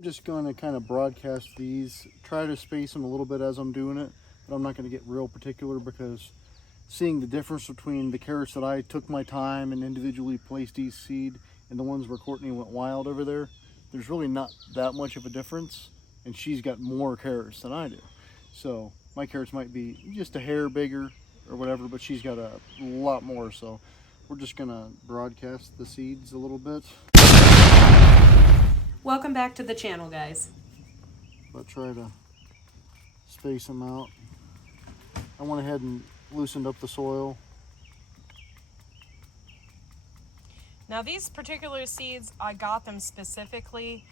I'm just going to kind of broadcast these, try to space them a little bit as I'm doing it, but I'm not going to get real particular because seeing the difference between the carrots that I took my time and individually placed each seed and the ones where Courtney went wild over there, there's really not that much of a difference, and she's got more carrots than I do. So my carrots might be just a hair bigger or whatever, but she's got a lot more. So we're just gonna broadcast the seeds a little bit. Welcome back to the channel, guys. But try to space them out. I went ahead and loosened up the soil. Now these particular seeds, I got them specifically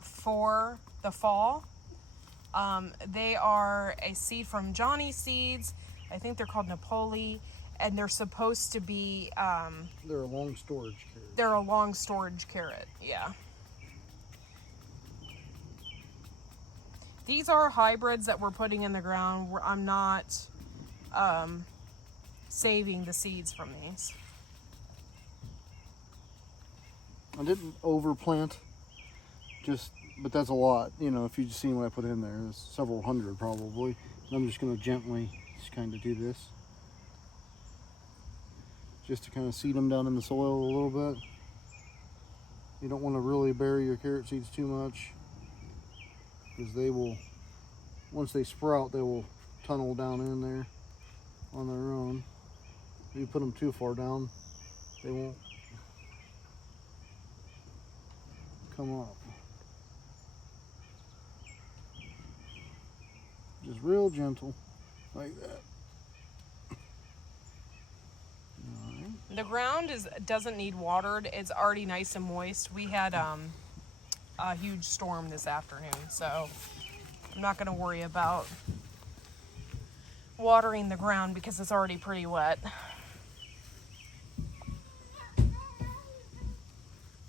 for the fall. They are a seed from Johnny Seeds. I think they're called Napoli, and they're supposed to be... they're a long storage carrot. They're a long storage carrot, yeah. These are hybrids that we're putting in the ground. I'm not saving the seeds from these. I didn't overplant, but that's a lot. You know, if you just seen what I put in there, it's several hundred probably. And I'm just going to gently just kind of do this, just to kind of seed them down in the soil a little bit. You don't want to really bury your carrot seeds too much, because they will, once they sprout, they will tunnel down in there on their own. If you put them too far down, they won't come up. Just real gentle, like that. The ground doesn't need watered. It's already nice and moist. We had a huge storm this afternoon, so I'm not going to worry about watering the ground because it's already pretty wet.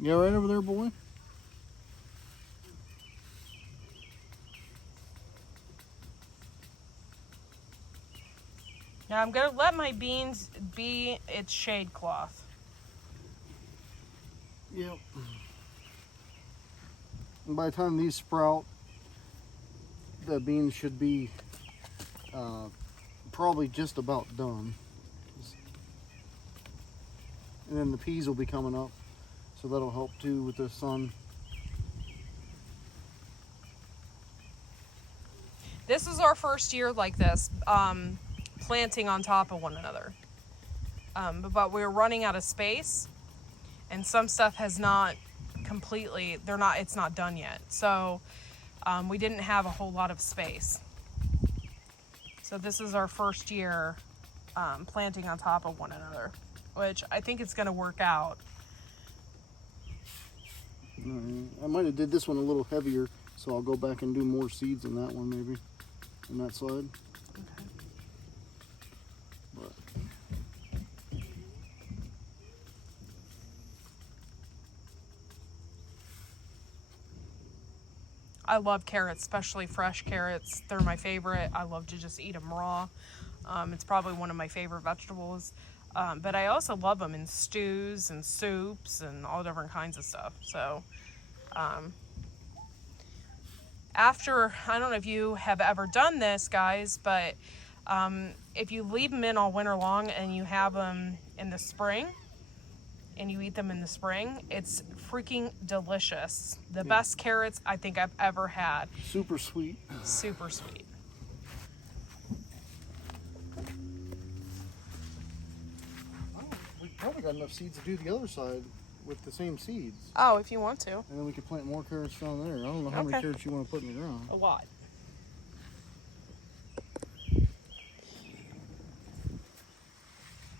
You all right over there, boy? Now I'm going to let my beans be its shade cloth. Yep. And by the time these sprout, the beans should be probably just about done. And then the peas will be coming up, so that'll help too with the sun. This is our first year like this, planting on top of one another. But we're running out of space, and some stuff has not completely, it's not done yet. So we didn't have a whole lot of space. So this is our first year planting on top of one another, which I think it's going to work out. I might have did this one a little heavier, so I'll go back and do more seeds in that one maybe, on that side. Okay. But I love carrots, especially fresh carrots. They're my favorite. I love to just eat them raw. It's probably one of my favorite vegetables. But I also love them in stews and soups and all different kinds of stuff. So after, I don't know if you have ever done this, guys, but if you leave them in all winter long and you have them in the spring, and you eat them in the spring, it's freaking delicious. The best carrots I think I've ever had. super sweet. Super sweet. We probably got enough seeds to do the other side with the same seeds. Oh, if you want to. And then we could plant more carrots down there. I don't know how many carrots you want to put in the ground. A lot.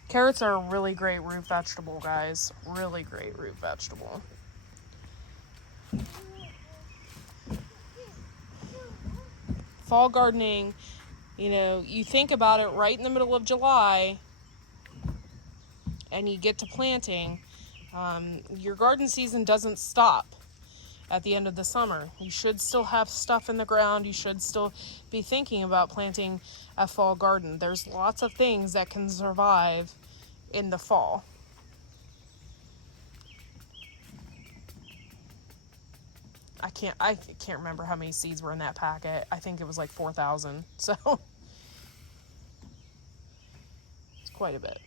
Carrots are a really great root vegetable, guys. Really great root vegetable. Fall gardening, you know, you think about it right in the middle of July and you get to planting. Your garden season doesn't stop at the end of the summer. You should still have stuff in the ground. You should still be thinking about planting a fall garden. There's lots of things that can survive in the fall. I can't remember how many seeds were in that packet. I think it was like 4,000. So it's quite a bit.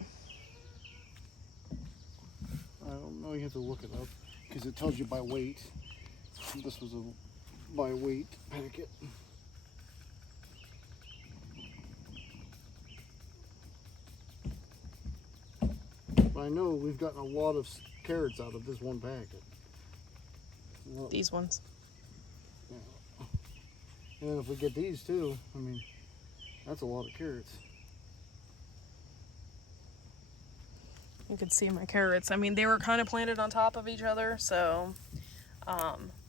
I don't know, you have to look it up because it tells you by weight. This was a by weight packet. But I know we've gotten a lot of carrots out of this one packet. Well, These ones. and then if we get these too, I mean, that's a lot of carrots. You could see my carrots. I mean, they were kind of planted on top of each other, so,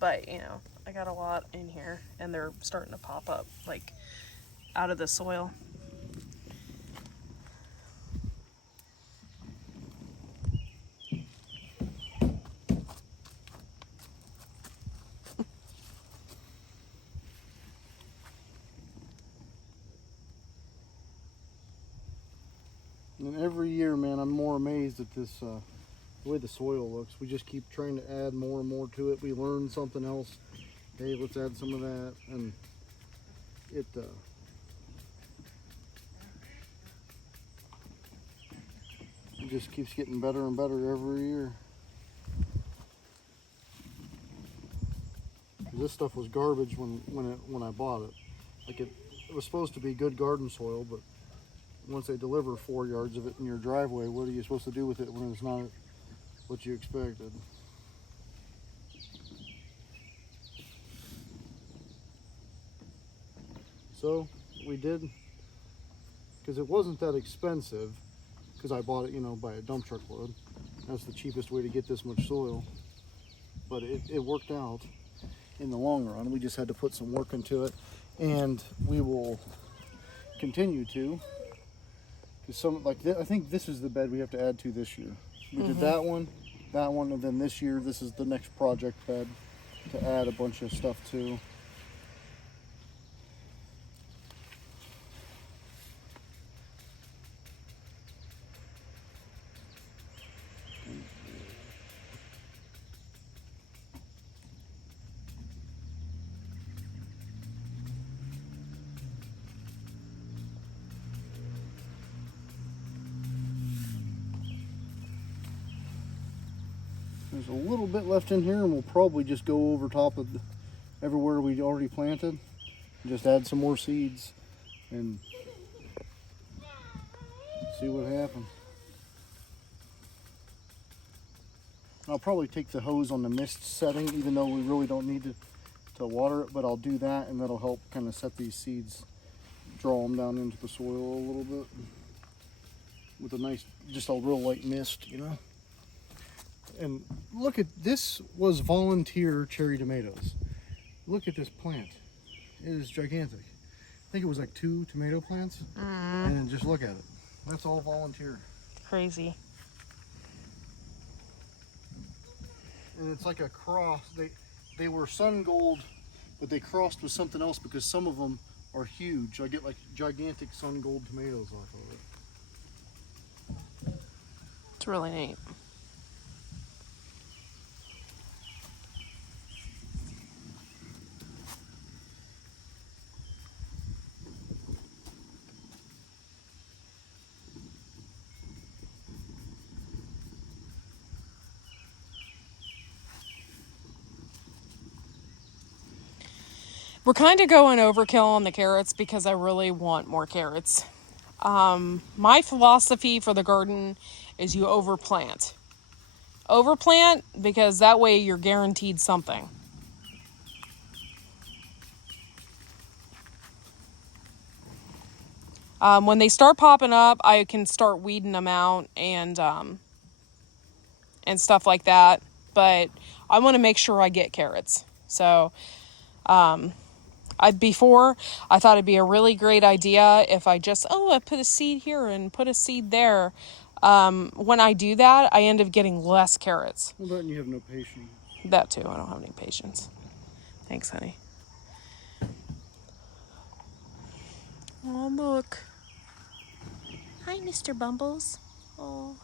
but you know, I got a lot in here, and they're starting to pop up, like, out of the soil. And every year, man, I'm more amazed at this, the way the soil looks. We just keep trying to add more and more to it. We learn something else. Hey, let's add some of that, and it just keeps getting better and better every year. This stuff was garbage when I bought it. Like it was supposed to be good garden soil, but once they deliver 4 yards of it in your driveway, what are you supposed to do with it when it's not what you expected? So we did, because it wasn't that expensive, because I bought it, you know, by a dump truck load. That's the cheapest way to get this much soil. But it worked out in the long run. We just had to put some work into it, and we will continue to. Because some, like, I think this is the bed we have to add to this year. We did that one, and then this year this is the next project bed to add a bunch of stuff to. There's a little bit left in here, and we'll probably just go over top of everywhere we already planted, and just add some more seeds and see what happens. I'll probably take the hose on the mist setting, even though we really don't need to water it, but I'll do that, and that'll help kind of set these seeds, draw them down into the soil a little bit with a nice, just a real light mist, you know. And look at this, was volunteer cherry tomatoes. Look at this plant. It is gigantic. I think it was like 2 tomato plants. And then just look at it. That's all volunteer. Crazy. And it's like a cross. They were sun gold, but they crossed with something else because some of them are huge. I get like gigantic sun gold tomatoes off of it. It's really neat. We're kind of going overkill on the carrots because I really want more carrots. My philosophy for the garden is you overplant. Overplant because that way you're guaranteed something. When they start popping up, I can start weeding them out and stuff like that. But I want to make sure I get carrots. So before, I thought it'd be a really great idea if I just, I put a seed here and put a seed there. When I do that, I end up getting less carrots. Well, then you have no patience. That too, I don't have any patience. Thanks, honey. Oh, look. Hi, Mr. Bumbles. Oh.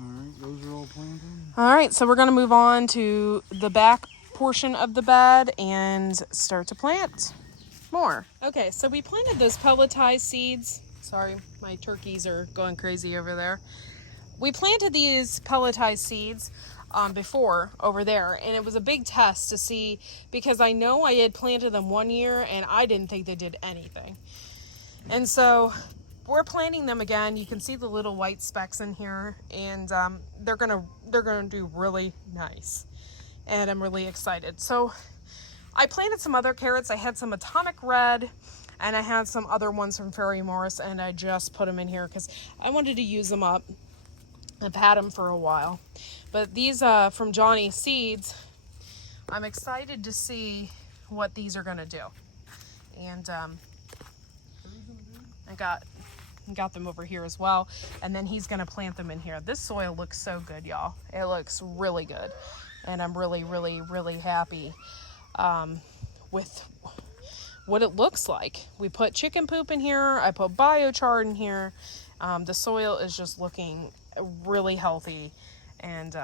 All right, those are all planted. All right, so we're going to move on to the back portion of the bed and start to plant more. Okay, so we planted those pelletized seeds. Sorry, my turkeys are going crazy over there. We planted these pelletized seeds before over there, and it was a big test to see, because I know I had planted them one year and I didn't think they did anything. And so we're planting them again. You can see the little white specks in here, and they're gonna do really nice, and I'm really excited. So I planted some other carrots. I had some Atomic Red, and I had some other ones from Fairy Morris, and I just put them in here because I wanted to use them up. I've had them for a while, but these from Johnny Seeds, I'm excited to see what these are gonna do. And I got them over here as well, and then he's gonna plant them in here. This soil looks so good, y'all. It looks really good, and I'm really, really, really happy with what it looks like. We put chicken poop in here. I put biochar in here. The soil is just looking really healthy, and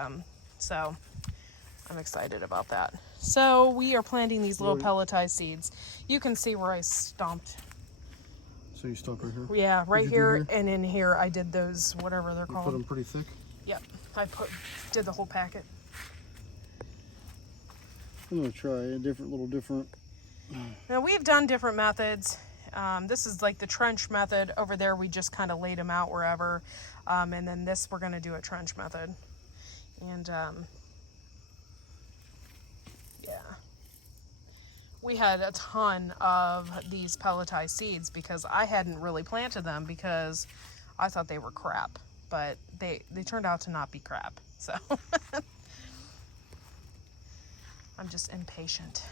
so I'm excited about that. So we are planting these little pelletized seeds. You can see where I stomped. So you stop right here? Yeah, right here and in here I did those, whatever they're called. Put them pretty thick? Yep, did the whole packet. I'm gonna try a little different. Now we've done different methods. This is like the trench method. Over there we just kind of laid them out wherever. And then this we're gonna do a trench method. And yeah. We had a ton of these pelletized seeds because I hadn't really planted them because I thought they were crap. But they turned out to not be crap. So I'm just impatient.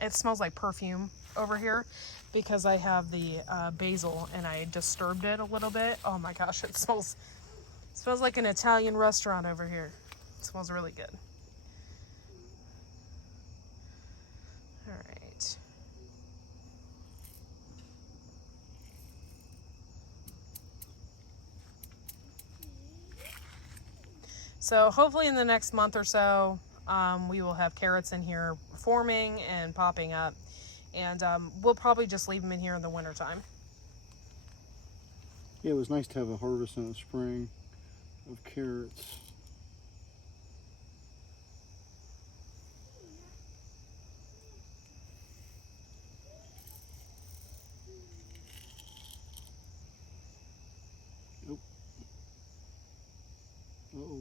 It smells like perfume over here because I have the basil and I disturbed it a little bit. Oh my gosh, it smells like an Italian restaurant over here. It smells really good. All right. So hopefully in the next month or so, we will have carrots in here forming and popping up. And we'll probably just leave them in here in the wintertime. Yeah, it was nice to have a harvest in the spring of carrots. Nope. Uh-oh.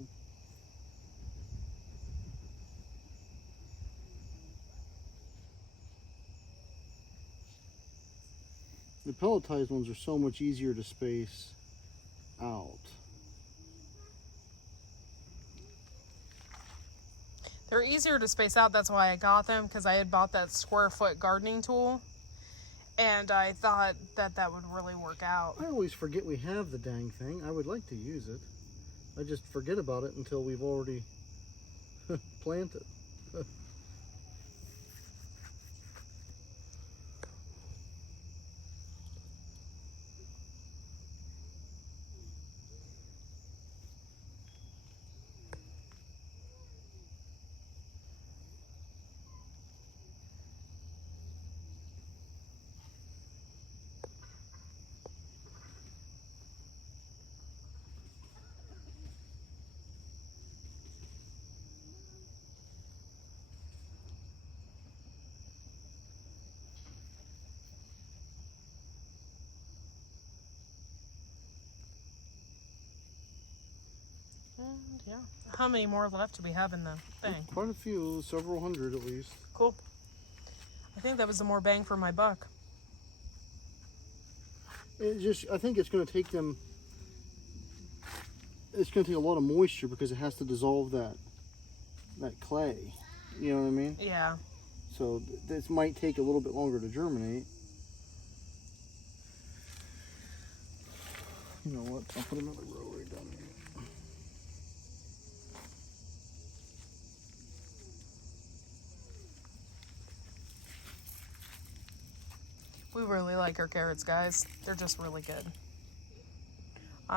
The pelletized ones are so much easier to space out. They're easier to space out. That's why I got them, because I had bought that square foot gardening tool. And I thought that would really work out. I always forget we have the dang thing. I would like to use it. I just forget about it until we've already planted. And yeah. How many more left do we have in the thing? Quite a few, several hundred at least. Cool. I think that was the more bang for my buck. I think it's going to take them. It's going to take a lot of moisture because it has to dissolve that clay. You know what I mean? Yeah. So this might take a little bit longer to germinate. You know what? I'll put another row right down here. We really like our carrots, guys. They're just really good.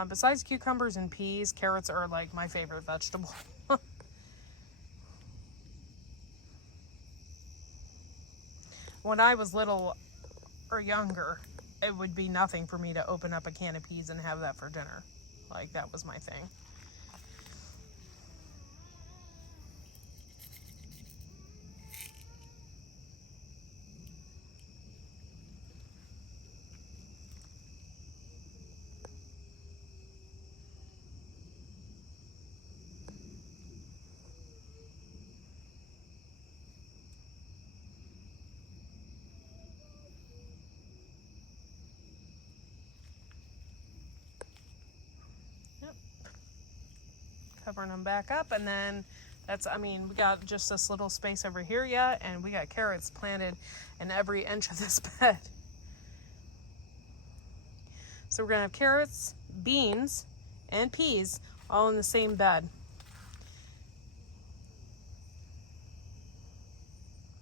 Besides cucumbers and peas, carrots are like my favorite vegetable. When I was little or younger, it would be nothing for me to open up a can of peas and have that for dinner. Like, that was my thing. Covering them back up, and then that's, I mean, we got just this little space over here yet, and we got carrots planted in every inch of this bed. So we're gonna have carrots, beans, and peas all in the same bed.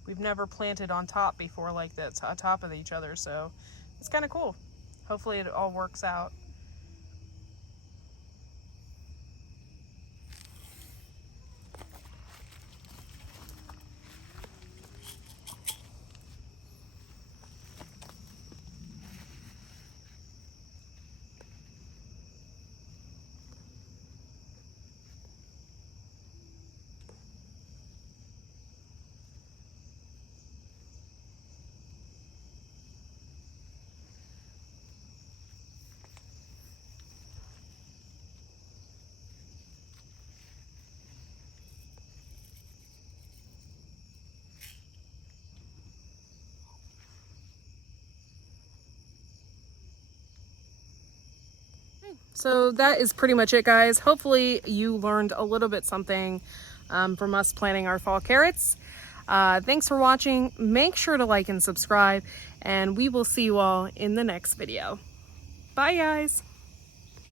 We've never planted on top before like this, on top of each other, so it's kind of cool. Hopefully it all works out. So that is pretty much it, guys. Hopefully you learned a little bit something from us planting our fall carrots. Thanks for watching. Make sure to like and subscribe, and we will see you all in the next video. Bye, guys.